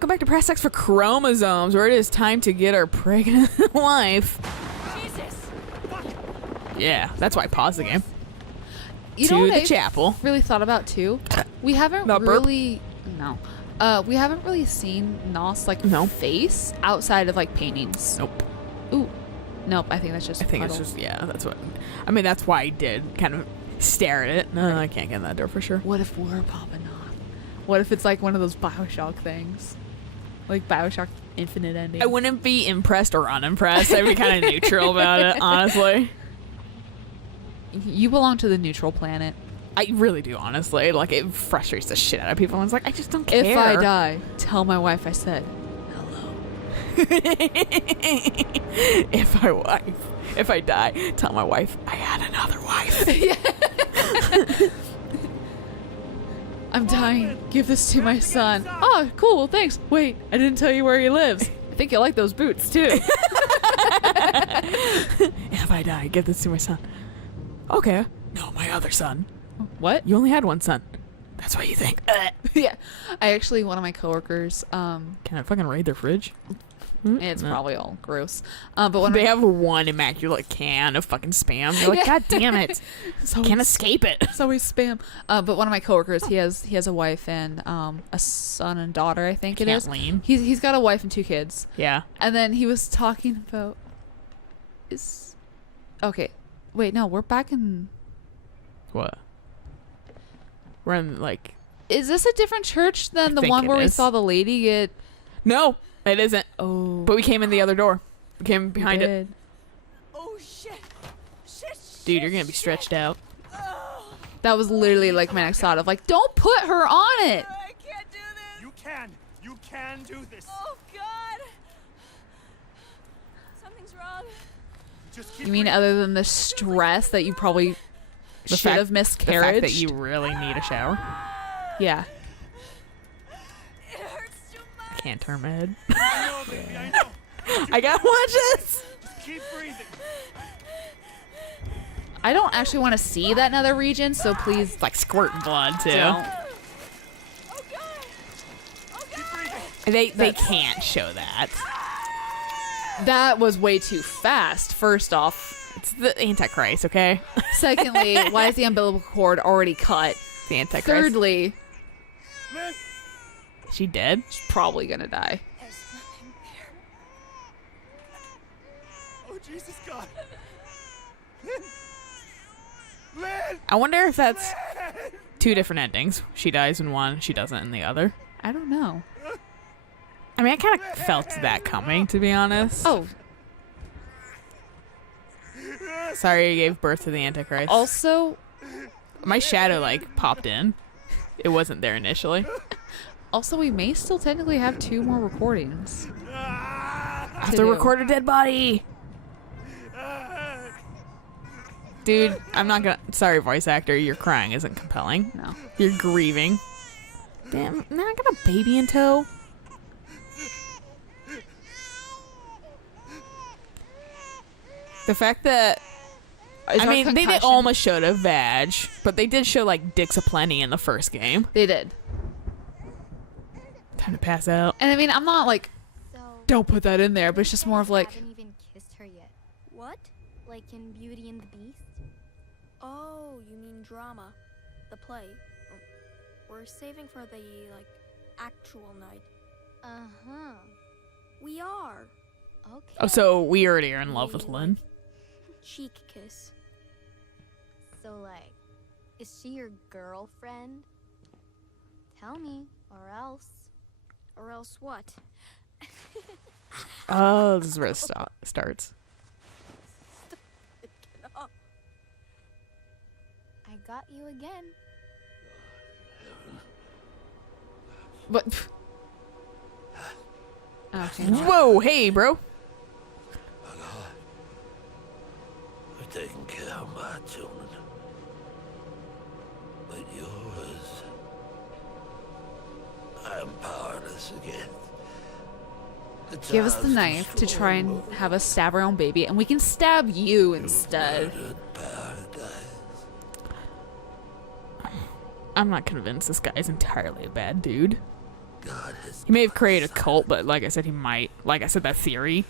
Welcome back to Press X for Chromosomes, where it is time to get our pregnant wife. Jesus. Yeah, that's why I paused the game. You to know what the I chapel. really thought about too? We haven't Not burp. really we haven't really seen Nos face outside of like paintings. Nope. Ooh. Nope, I think that's just I think puddle. it's just, yeah, that's what, I mean, that's why I did kind of stare at it. No, I can't get in that door for sure. What if we're popping off? What if it's like one of those Bioshock things? Like Bioshock Infinite Ending. I wouldn't be impressed or unimpressed. I'd be kind of neutral about it, honestly. You belong to the neutral planet. I really do, honestly. Like, it frustrates the shit out of people. It's like, I just don't care. If I die, tell my wife I said hello. If I die, tell my wife I had another wife. I'm dying. Give this to my son. Oh, cool. Thanks. Wait, I didn't tell you where he lives. I think you like those boots too. If I die, give this to my son. Okay. No, my other son. What? You only had one son. That's what you think. Yeah. I actually, one of my coworkers, Can I fucking raid their fridge? it's probably all gross. But when They have one immaculate can of fucking Spam. You're like, God damn it. Can't escape it. it's always spam. But one of my coworkers, he has a wife and a son and daughter, I think it is. Kathleen. He's got a wife and 2 kids. Yeah. And then he was talking about okay. Wait, no, we're back in. What? We're in, like... Is this a different church than the think one it where we is. saw the lady get? No, it isn't. Oh, But we came in the other door. We came behind it. Oh shit. Shit. Dude, you're gonna be stretched out. That was literally like my next thought of like, don't put her on it. I can't do this. You can do this. Oh god. Something's wrong. Just keep You mean other than the stress that you probably The should have The miscarried? fact that you really need a shower. Yeah. It hurts too I much. can't turn my head. I know, baby, I know. I gotta watch this. Just keep breathing. I don't actually want to see that nether region, so please It's like squirting blood, too. don't. Oh god. Oh Keep god. breathing. They can't show that. That was way too fast, first off. It's the Antichrist, okay? Secondly, why is the umbilical cord already cut? The Antichrist. Thirdly, Lynn, Is she dead? she's probably gonna die. There's nothing there. oh Jesus God. Lynn. Lynn. I wonder if that's 2 different endings. She dies in one, she doesn't in the other. I don't know. I mean, I kind of felt that coming, to be honest. Oh, Sorry you gave birth to the Antichrist. also, My shadow, like, popped in. It wasn't there initially. we may still technically have 2 more recordings. I have To to do. record a dead body. Dude, I'm not gonna... Sorry, voice actor. Your crying isn't compelling. No. You're grieving. Damn, now I got a baby in tow. The fact that... Is I our mean, they concussion- almost showed a vag, but they did show, like, dicks aplenty in the first game. They did. Time to pass out. And I mean, I'm not like, So, don't put that in there, but it's just more of like, haven't even kissed her yet. What? Like in Beauty and the Beast? Oh, you mean drama. The play. We're saving for the, like, actual night. Uh-huh. We are. Okay. Oh, so we already are in love with Lynn. Cheek kiss. So, like, is she your girlfriend? Tell me, or else. Or else what? Oh, this is where it starts. I got you again. what? Okay. Whoa, hey, bro. I've taken care of my children. But yours, I am powerless again. Give us the knife to try and have us stab our own baby, and we can stab you instead. I'm not convinced this guy's entirely a bad dude. God has He may have created a cult, but like I said, he might. Like I said, that theory.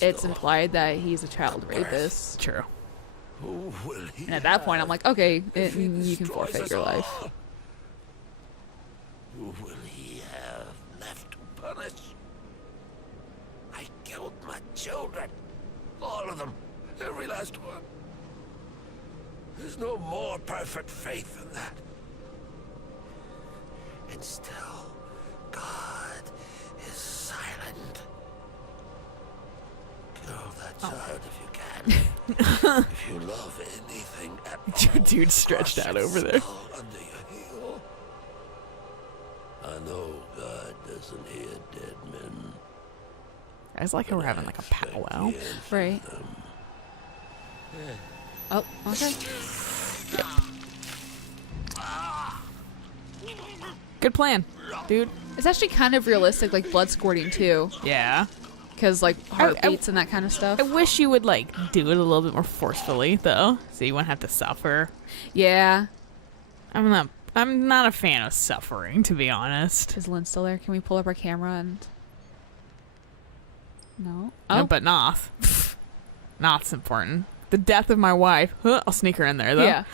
It's implied that he's a child rapist. True. Who will he And at that point, I'm like, okay, if he you can destroys forfeit us your life. all? Who will he have left to punish? I killed my children. All of them. Every last one. There's no more perfect faith than that. And still, God is silent. Kill that child if you can. If you love anything at all, Dude stretched crush out its over there. skull under your heel. I know God doesn't hear dead men. I was like how we're having like a powwow. Right. Oh, okay. Good plan, dude. It's actually kind of realistic, like blood squirting too, Yeah. because like heartbeats and that kind of stuff. I wish you would like do it a little bit more forcefully, though, so you wouldn't have to suffer. Yeah. I'm not a fan of suffering, to be honest. Is Lynn still there? Can we pull up our camera and? No. No, Oh, but Noth. Noth's important. The death of my wife. Huh, I'll sneak her in there, though. yeah.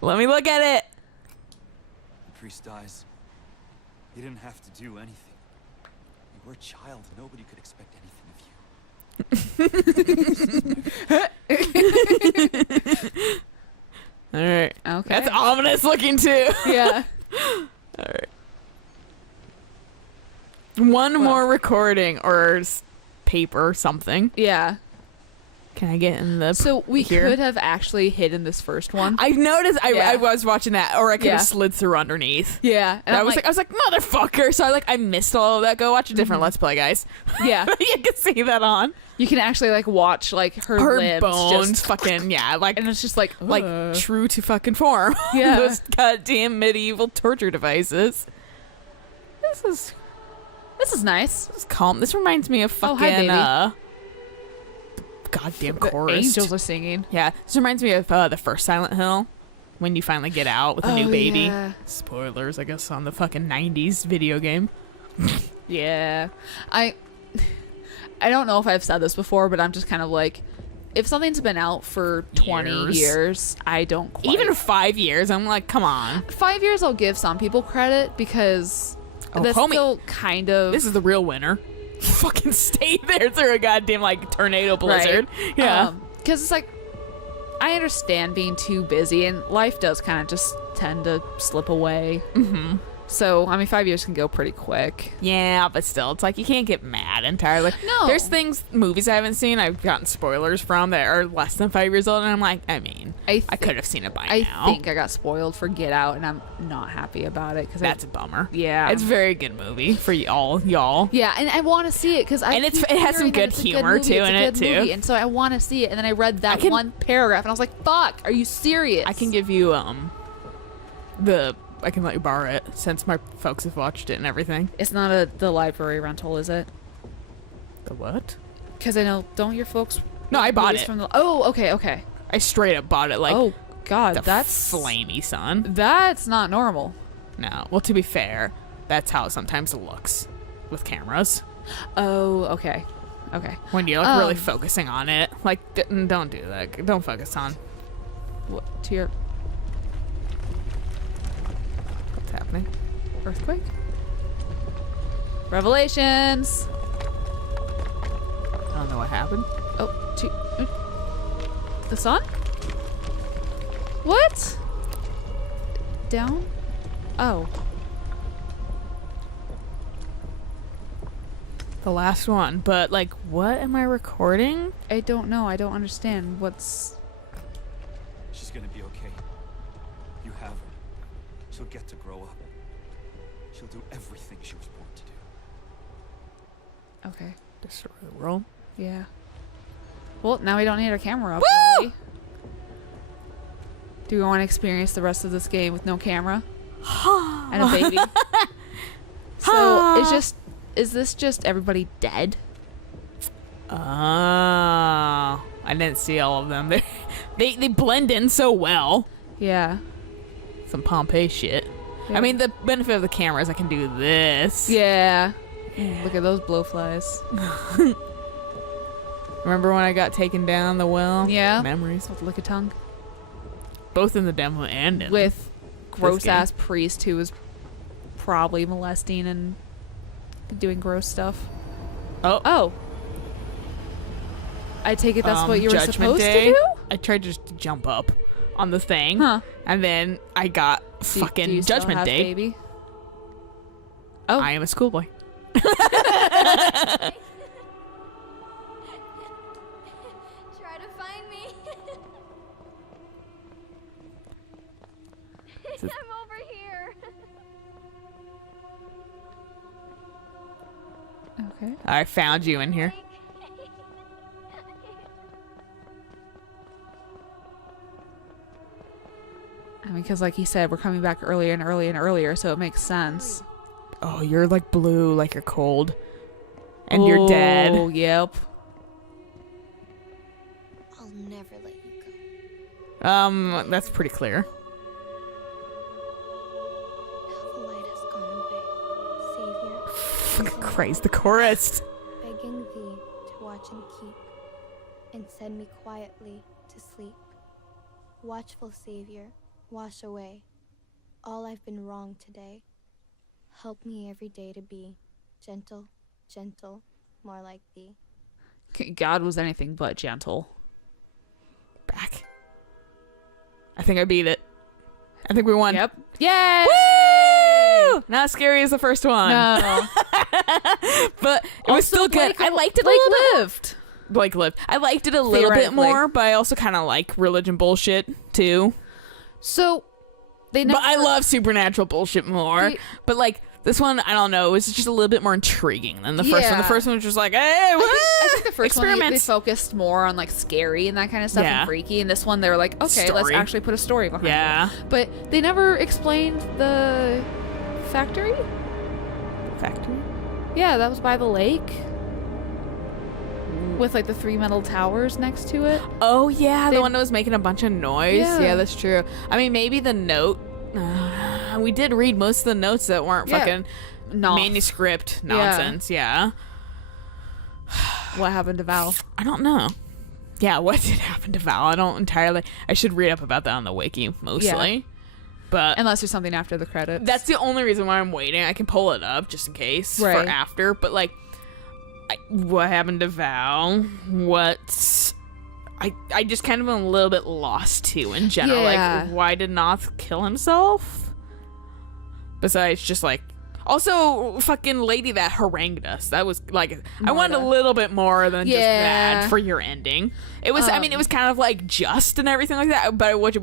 Let me look at it. The priest dies. You didn't have to do anything. You were a child. Nobody could expect anything of you. All right. Okay. That's ominous looking, too. Yeah. All right. One more recording or paper or something. Yeah. Can I get in the? So we here? could have actually hidden this first one. I've noticed. Yeah. I was watching that, or I could Yeah. have slid through underneath. Yeah. And I I'm was like, motherfucker. So I missed all of that. Go watch a different Let's Play, guys. yeah. You can see that on You can actually like watch like her limbs bones. just, Fucking yeah, like and it's just like true to fucking form. Yeah. Those goddamn medieval torture devices. This this is nice. is calm. This reminds me of Oh, fucking hi, baby. goddamn The chorus. angels are singing. Yeah, this reminds me of the first Silent Hill, when you finally get out with a new Oh, baby. yeah. Spoilers, I guess, on the fucking 90s video game. Yeah. I don't know if I've said this before, but I'm just kind of like, if something's been out for 20 years, I don't quite. Even 5 years, I'm like, come on. 5 years, I'll give some people credit because that's homie, still kind of. this is the real winner. Fucking stay there through a goddamn like tornado blizzard. Right. Yeah. Because it's like, I understand being too busy, and life does kind of just tend to slip away. Mm-hmm. So, I mean, 5 years can go pretty quick. Yeah, but still, it's like you can't get mad entirely. No. There's movies I haven't seen, I've gotten spoilers from that are less than 5 years old, and I'm like, I mean, I could have seen it by now. I think I got spoiled for Get Out, and I'm not happy about it. Cause That's a bummer. Yeah. It's a very good movie for y'all. Yeah, and I want to see it because And it has some good humor, too, in it, too. And so I want to see it, and then I read that one paragraph, and I was like, "Fuck, are you serious?" I can give you I can let you borrow it since my folks have watched it and everything. It's not the library rental, is it? The what? Because I know, don't your folks? No, I bought movies it. From okay. I straight up bought it like Oh God, the that's flamey son. That's not normal. No. Well, to be fair, that's how sometimes it looks with cameras. Oh, okay. When you're like really focusing on it. Like, don't do that. Don't focus on What, to your what's happening. earthquake? Revelations. I don't know what happened. Oh, the sun? What? Down? Oh. The last one. But, like, what am I recording? I don't know. I don't understand. What's... She's gonna be okay. You have her. She'll get to grow up. She'll do everything she was born to do. Okay. Destroy the world. Yeah. Well, now we don't need our camera up. Woo! Really. Do we want to experience the rest of this game with no camera? And a baby? So, is this just everybody dead? Oh, I didn't see all of them. They blend in so well. Yeah. Some Pompeii shit. Yeah. I mean, the benefit of the camera is I can do this. Yeah. Look at those blowflies. Remember when I got taken down the well? Yeah. Memories. With lick a tongue. Both in the demo and in With gross game. ass priest who was probably molesting and doing gross stuff. Oh. I take it that's what you were Judgment supposed Day, to do? I tried to just jump up on the thing. Huh. And then I got Do fucking you still Judgment have Day. Baby? Oh. I am a schoolboy. Try to find me. I'm over here. Okay. I found you in here. I mean, because like he said, we're coming back earlier and earlier and earlier, so it makes sense. Oh, you're like blue, like you're cold. And you're dead. Oh, yep. I'll never let you go. That's pretty clear. Now the light has gone away. Savior, Fucking Christ, the chorus. begging thee to watch and keep, and send me quietly to sleep. Watchful Savior, wash away all I've been wrong today. Help me every day to be gentle, gentle, more like thee. God was anything but gentle. Back. I think I beat it. I think we won. Yep. Yay! Woo! Not as scary as the first one. No. But it was still good. I liked it a little bit. lived. Blake lived. I liked it a little bit Theoretically. more, but I also kind of like religion bullshit too. So they never. But I love supernatural bullshit more. They- But like this one, I don't know. It was just a little bit more intriguing than the first one. Yeah. The first one was just like, hey, woo! I think the first one they Experiments. focused more on like scary and that kind of stuff Yeah. and freaky, and this one they were like, okay, let's Story. actually put a story behind Yeah. it. But they never explained the factory. Factory. Yeah, that was by the lake with like the 3 metal towers next to it. Oh yeah, They- the one that was making a bunch of noise. Yeah. Yeah, that's true. I mean, maybe the note. We did read most of the notes that weren't Yeah. fucking No. manuscript nonsense. Yeah. What happened to Val? I don't know. Yeah, what did happen to Val? I don't entirely. I should read up about that on the wiki mostly. But Unless there's something after the credits. that's the only reason why I'm waiting. I can pull it up just in case Right. for after. But like, what happened to Val? What? I just kind of am a little bit lost too in general. Yeah. Like, why did Noth kill himself? Besides just like. Also, fucking lady that harangued us. That was like, I wanted a Marta. little bit more than just Yeah. that for your ending. It was, I mean, it was kind of like just and everything like that, but I would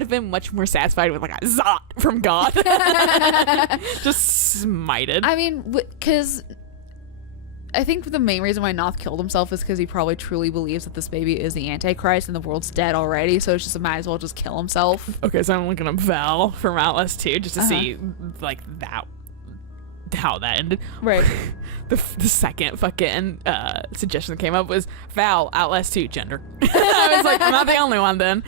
have been much more satisfied with like a zot from God. Just smited. I mean, because I think the main reason why Noth killed himself is because he probably truly believes that this baby is the Antichrist and the world's dead already, so it's just might as well just kill himself. Okay, so I'm looking up Val from Outlast 2 just to see like that. How that ended. Right. The second fucking suggestion that came up was Val, Outlast 2, gender. I was like, I'm not the only one then.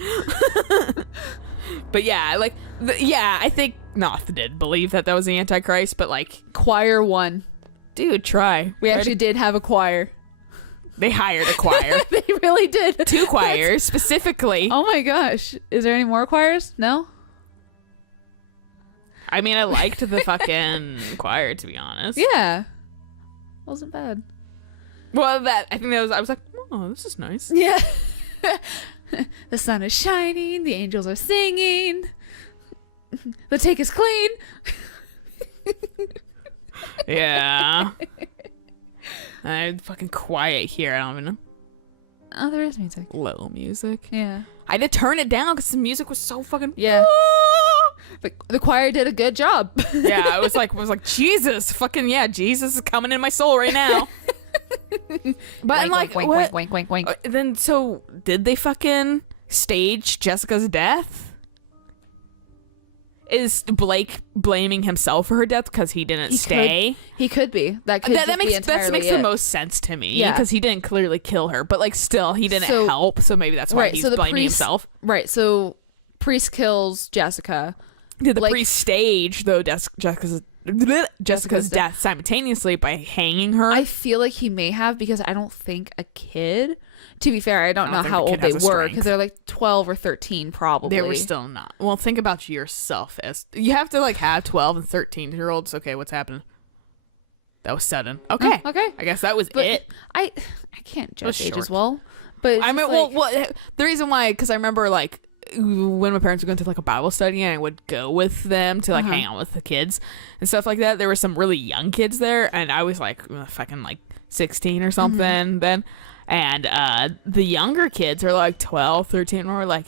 But yeah, like, I think Noth did believe that was the Antichrist, but like, Choir 1. dude, try. We actually did have a choir. They hired a choir. They really did. 2 choirs, specifically. Oh my gosh. Is there any more choirs? No? I mean, I liked the fucking choir, to be honest. Yeah. Wasn't bad. Well, I think that was, I was like, oh, this is nice. Yeah. The sun is shining. The angels are singing. The take is clean. Yeah. I'm fucking quiet here. I don't even know. Oh, there is music. Low music. Yeah. I had to turn it down because the music was so fucking. Yeah. The choir did a good job. Yeah, I was like, Jesus, fucking yeah, Jesus is coming in my soul right now. But I'm like, wink, what? wink, wink, wink, wink. Then so did they fucking stage Jessica's death? is Blake blaming himself for her death because he didn't stay? He could be. That could That makes it. the most sense to me. Yeah. Because he didn't clearly kill her, but like still he didn't help. So maybe that's why Right, he's so the blaming priest- himself. Right. So priest kills Jessica. Did the Blake- priest stage though Jessica's death simultaneously by hanging her? I feel like he may have, because I don't think a kid. To be fair, I don't know think how the old kid they has a were, strength. because they're like 12 or 13 probably. They were still not. Well, think about yourself as you have to like have 12 and 13-year-olds. Okay, what's happening? That was sudden. Okay. Okay. I guess that was But it. I can't was judge age as short. well. But it's I mean, just like- the reason why, because I remember like when my parents were going to like a Bible study and I would go with them to like hang out with the kids and stuff like that. There were some really young kids there, and I was like fucking like 16 or something then. And the younger kids are like 12, 13, and we're like,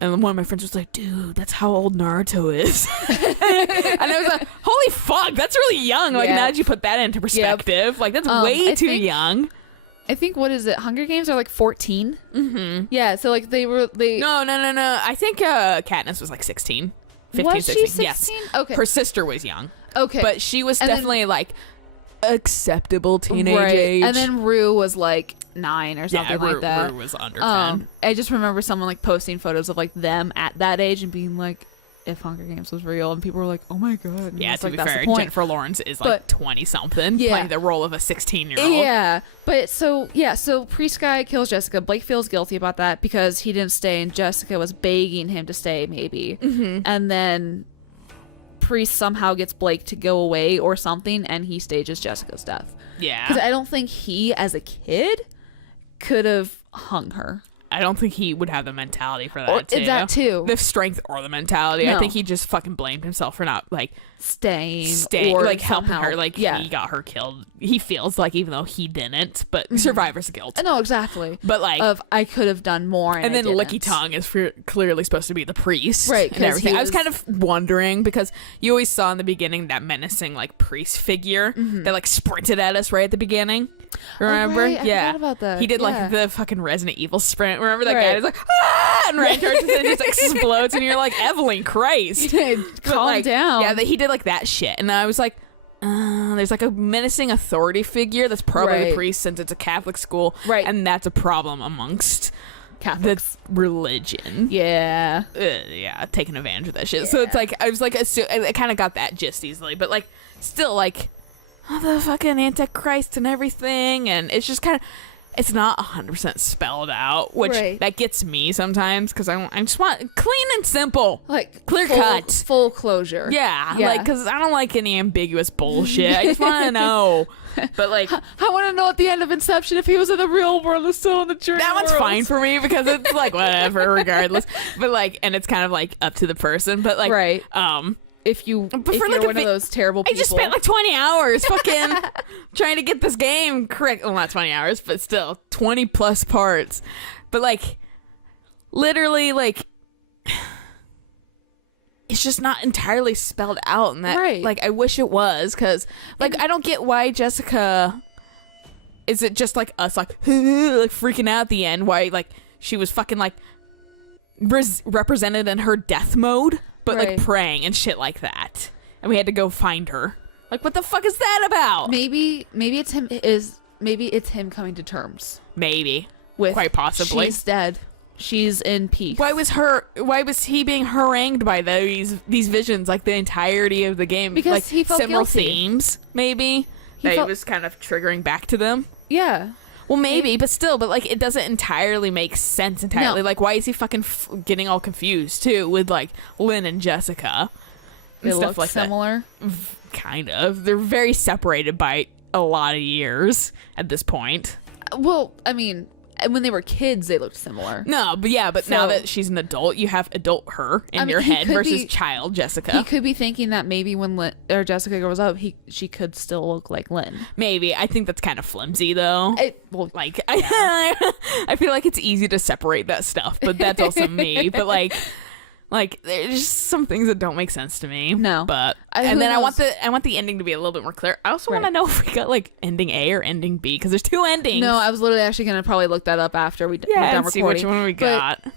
and one of my friends was like, dude, that's how old Naruto is. And I was like, holy fuck, that's really young. Like, Yeah. now that you put that into perspective, like, that's way I too think- young. I think, what is it? Hunger Games are like 14. Mm-hmm. Yeah, so like they. No. I think Katniss was like 16. 15, Was she 16. Yes. 16? Okay. Her sister was young. Okay. But she was And then- definitely like acceptable teenage right. age. And then Rue was like 9 or something like that. Rue was under 10. I just remember someone like posting photos of like them at that age and being like, if Hunger Games was real, and people were like, oh my god. And Yeah, it's to like, be that's fair, the point. Jennifer Lawrence is like But- 20-something, Yeah. playing the role of a 16-year-old. Yeah, but so Priest guy kills Jessica. Blake feels guilty about that because he didn't stay, and Jessica was begging him to stay, maybe. Mm-hmm. And then Priest somehow gets Blake to go away or something, and he stages Jessica's death. Yeah. Because I don't think he, as a kid, could have hung her. I don't think he would have the mentality for Or- that, too. that too. The strength or the mentality. I No. think he just fucking blamed himself for not, like, Staying or or like helping somehow- her. Like, yeah. he got her killed. He feels like, even though he didn't, but survivor's guilt. No, exactly. But, like, Of I could have done more, and then I Licky didn't. Tongue is clearly supposed to be the priest, Right, And 'cause everything. he I was was- kind of wondering because you always saw in the beginning that menacing like priest figure that like sprinted at us right at the beginning. Remember? right, I yeah, forgot about that. He did Yeah. like the fucking Resident Evil sprint. Remember that guy? Right. He's like ah, and ran towards us and just explodes, and you're like, Evelyn, Christ, But, Calm like, down. Yeah, he did like that shit, and I was like. There's like a menacing authority figure that's probably the Right. priest since it's a Catholic school, Right. And that's a problem amongst Catholics. the religion. Yeah. Yeah, taking advantage of that shit. So it's like I was like, I kind of got that gist easily, but like still like the fucking Antichrist and everything, and it's just kind of. It's not 100% spelled out, which Right. that gets me sometimes because I just want clean and simple. Like Clear full, cut. full closure. Yeah, like because I don't like any ambiguous bullshit. I just want to know. But like I want to know at the end of Inception if he was in the real world or still in the dream that one's world. fine for me because it's like whatever, regardless. But like, and it's kind of like up to the person. But like, Right. If for you're like a one of those terrible I people. just spent like 20 hours fucking trying to get this game correct. Well, not 20 hours, but still 20 plus parts. But like, literally, like, it's just not entirely spelled out in that. Right. Like, I wish it was because, like, I don't get why Jessica. Is it just like us, like freaking out at the end? Why, like, she was fucking like represented in her death mode, but like Right. praying and shit like that, and we had to go find her. Like, what the fuck is that about? maybe it's him coming to terms Maybe. with Quite possibly. she's dead. She's in peace. Why was he being harangued by these visions like the entirety of the game? Because like he felt similar guilty. themes, maybe. That he felt- was kind of triggering back to them. Yeah. Well, maybe, but still, but like it doesn't entirely make sense entirely. No. Like, why is he fucking getting all confused too with like Lynn and Jessica and They stuff look like similar. that? Kind of. They're very separated by a lot of years at this point. Well, I mean, when they were kids, they looked similar. No, but yeah, but now So- that she's an adult, you have adult her in I mean, your he head could versus be- child Jessica. He could be thinking that maybe when Jessica grows up, she could still look like Lynn. Maybe. I think that's kind of flimsy though. Well, Like I feel like it's easy to separate that stuff, but that's also me. But like there's just some things that don't make sense to me. No. But Who and then I want knows? the ending to be a little bit more clear. I also want to Right. know if we got like ending A or ending B because there's two endings. no, I was literally actually gonna probably look that up after we're yeah, done and see recording. which one we But got.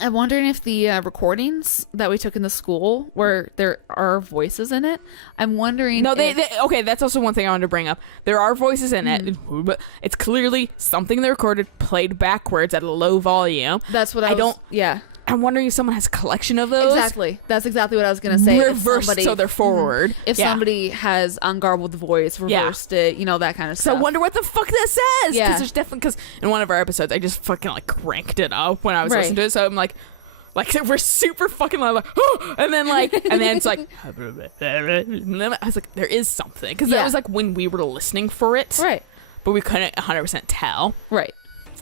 I'm wondering if the recordings that we took in the school, where there are voices in it, I'm wondering. No, okay. That's also one thing I wanted to bring up. There are voices in it, but it's clearly something they recorded, played backwards at a low volume. That's what I don't. Yeah. I'm wondering if someone has a collection of those. Exactly. That's exactly what I was gonna say. Reversed so they're forward. If somebody has ungarbled the voice, reversed it, you know, that kind of So stuff. I wonder what the fuck that says. Yeah. Because there's definitely, because in one of our episodes, I just fucking like cranked it up when I was Right. listening to it. So I'm like we're super fucking loud, like, oh! and then it's like, I was like, there is something, because that was like when we were listening for it, Right. but we couldn't 100% tell. Right.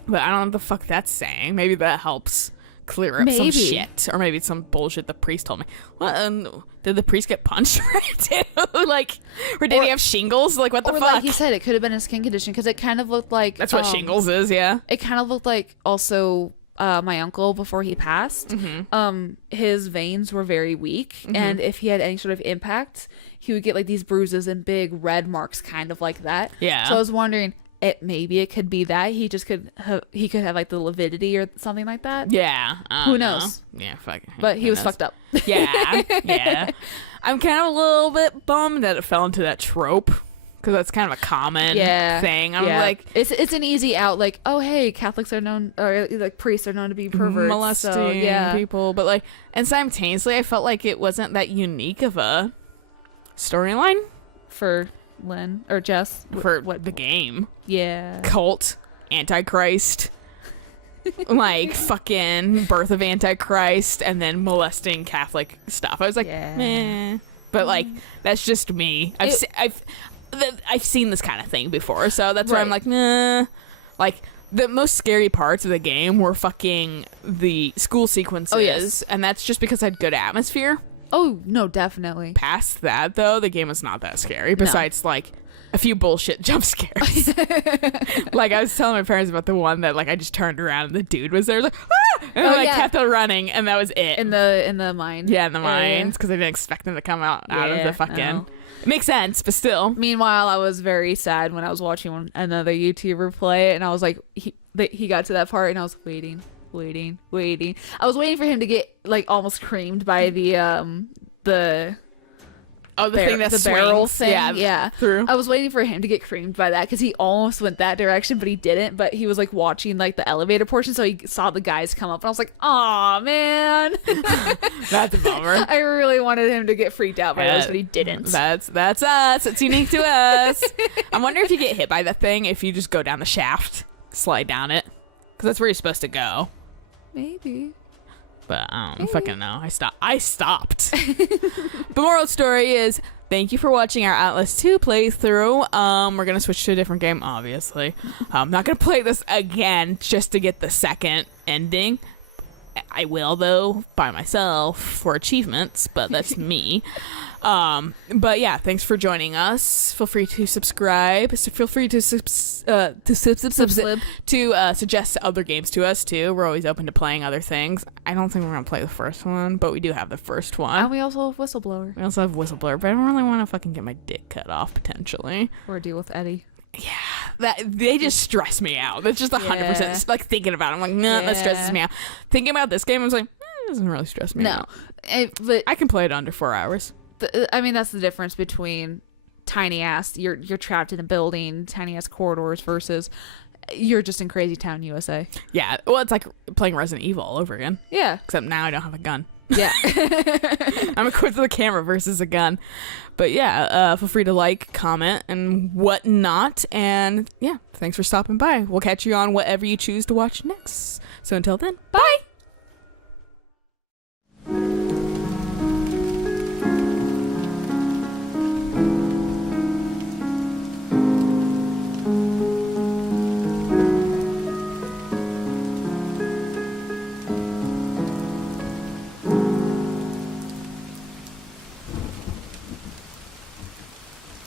But I don't know what the fuck that's saying. Maybe that helps clear up some shit, or maybe it's some bullshit the priest told me. Well, did the priest get punched right too? Like, or did he have shingles? Like, what the fuck? Like he said, it could have been a skin condition, because it kind of looked like that's what shingles is. Yeah, it kind of looked like also my uncle before he passed. His veins were very weak, and if he had any sort of impact, he would get like these bruises and big red marks, kind of like that. Yeah. So I was wondering, maybe it could be that he just could have like the lividity or something like that. Yeah. Who knows? Yeah, fuck. But he was fucked up. Yeah, yeah. I'm kind of a little bit bummed that it fell into that trope, because that's kind of a common thing. I'm like, it's an easy out. Like, oh hey, Catholics are known, or like priests are known to be perverts, molesting people, but like, and simultaneously, I felt like it wasn't that unique of a storyline for Lynn or Jess for the game. Yeah, Cult, Antichrist. Like fucking birth of Antichrist, and then molesting Catholic stuff. I was like, meh. But like, that's just me. I've seen this kind of thing before, so that's why I'm like, nah. Like, the most scary parts of the game were fucking the school sequences. Oh, yes. And that's just because I had good atmosphere. Oh no, definitely. Past that, though, the game was not that scary. Besides, like, a few bullshit jump scares. Like, I was telling my parents about the one that, like, I just turned around and the dude was there, like, ah! And I kept on running, and that was it. In the mine. Yeah, in the mines, because I didn't expect them to come out of the fucking... No. It makes sense, but still. Meanwhile, I was very sad when I was watching another YouTuber play it, and I was like, he got to that part, and I was waiting. I was waiting for him to get, like, almost creamed by the thing that's the barrel thing. Yeah. Through. I was waiting for him to get creamed by that, because he almost went that direction, but he didn't. But he was like watching like the elevator portion, so he saw the guys come up, and I was like, "Aw, man, that's a bummer." I really wanted him to get freaked out by those, but he didn't. That's us. It's unique to us. I wonder if you get hit by that thing if you just go down the shaft, slide down it, because that's where you're supposed to go. Maybe. But I don't fucking know. I stopped. The moral of the story is, thank you for watching our Outlast 2 playthrough. We're going to switch to a different game, obviously. I'm not going to play this again just to get the second ending. I will, though, by myself for achievements, but that's me. But yeah, thanks for joining us. Feel free to subscribe. Feel free to suggest other games to us too. We're always open to playing other things. I don't think we're gonna play the first one, but we do have the first one. And we also have Whistleblower. But I don't really want to fucking get my dick cut off potentially. Or deal with Eddie. Yeah, that they just stress me out. That's just 100%. Like thinking about it, I'm like, nah, that stresses me out. Thinking about this game, I was like, it doesn't really stress me out. But I can play it under 4 hours. I mean, that's the difference between tiny ass, you're trapped in a building, tiny ass corridors, versus you're just in Crazy Town, USA. Yeah, well, it's like playing Resident Evil all over again. Yeah. Except now I don't have a gun. Yeah. I'm equipped with a camera versus a gun. But yeah, feel free to like, comment, and whatnot. And yeah, thanks for stopping by. We'll catch you on whatever you choose to watch next. So until then, bye!